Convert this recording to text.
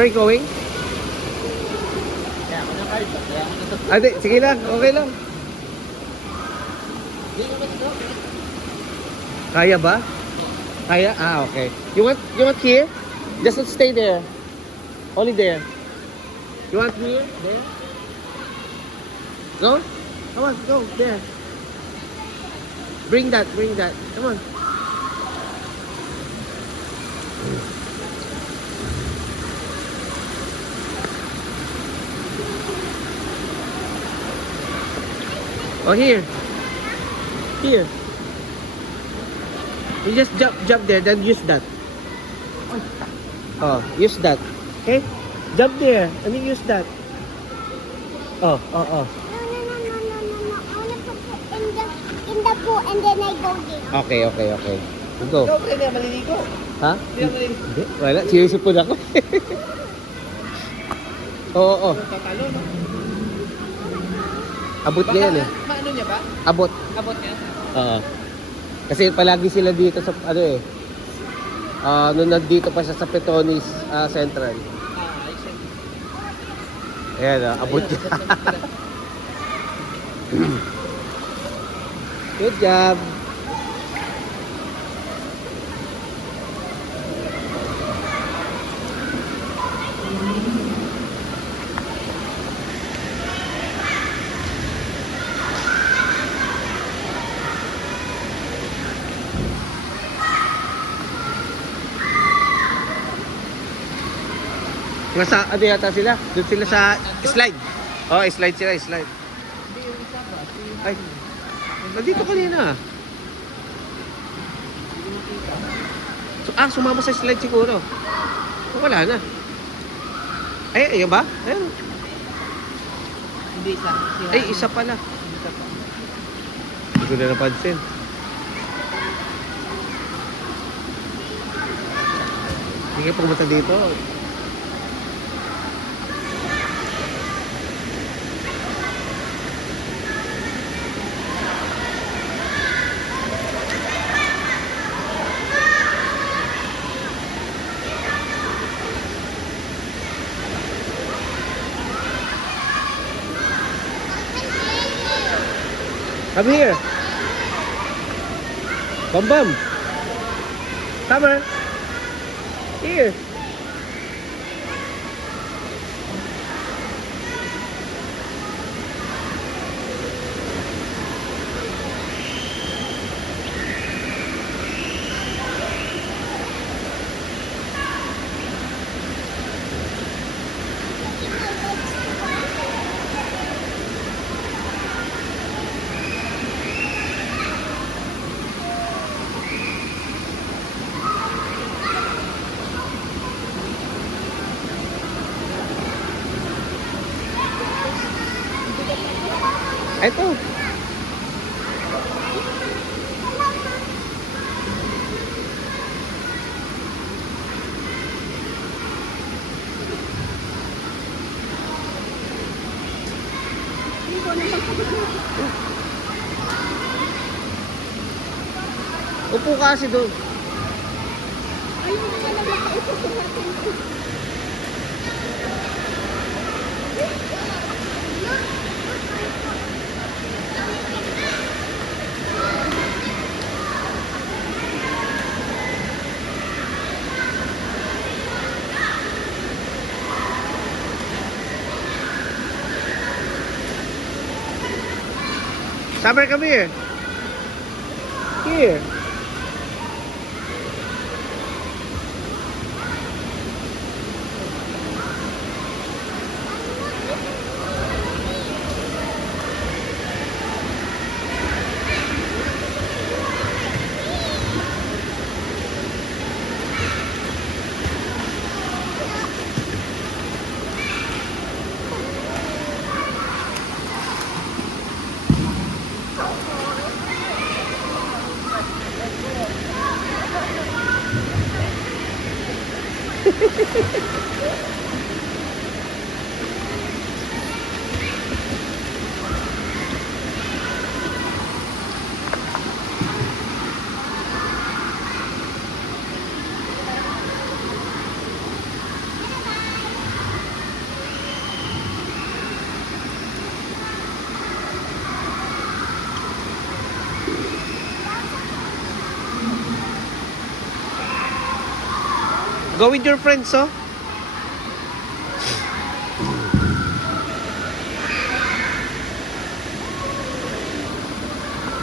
Where are you going? Ate, sige lang. Okay lang. Kaya ba? Kaya? Ah, okay. You want here? Just stay there. Only there. You want here? There? No? Come on, go. There. Bring that. Come on. Oh, here. Here. You just jump there, then use that. Oh, use that. Okay? Jump there, and then use that. Oh. No. I wanna put it in the pool and then I go there. Okay. Go. Ikaw, hindi na maliligo. Ha? Hindi na maliligo. Hindi. Wala. Sinisipon ako. Oo. Tatalo, no? Abot niya yan eh. Maano niya ba? Abot. Abot niya? Oo. Kasi palagi sila dito sa ano eh. Nung nandito pa siya sa Petonis Central. I said. Ayan, abot niya. Good job. Nasa ano yata sila? Doon sila sa slide. Oh, slide sila, slide. Hindi yung isa ba? Ay. Nandito kanina. Sumama sa slide siguro. Wala na. Ay, ayun ba? Ayun. Hindi isa. Ay, isa pala. Isa pa. Hindi ko na napansin. Hindi ka pumunta dito. Come here. Bam. Summer. Here. Ito. Upo ka kasi doon. Ayun na lang nakaupo ko natin. Summer, come here. Here. Go with your friends, oh.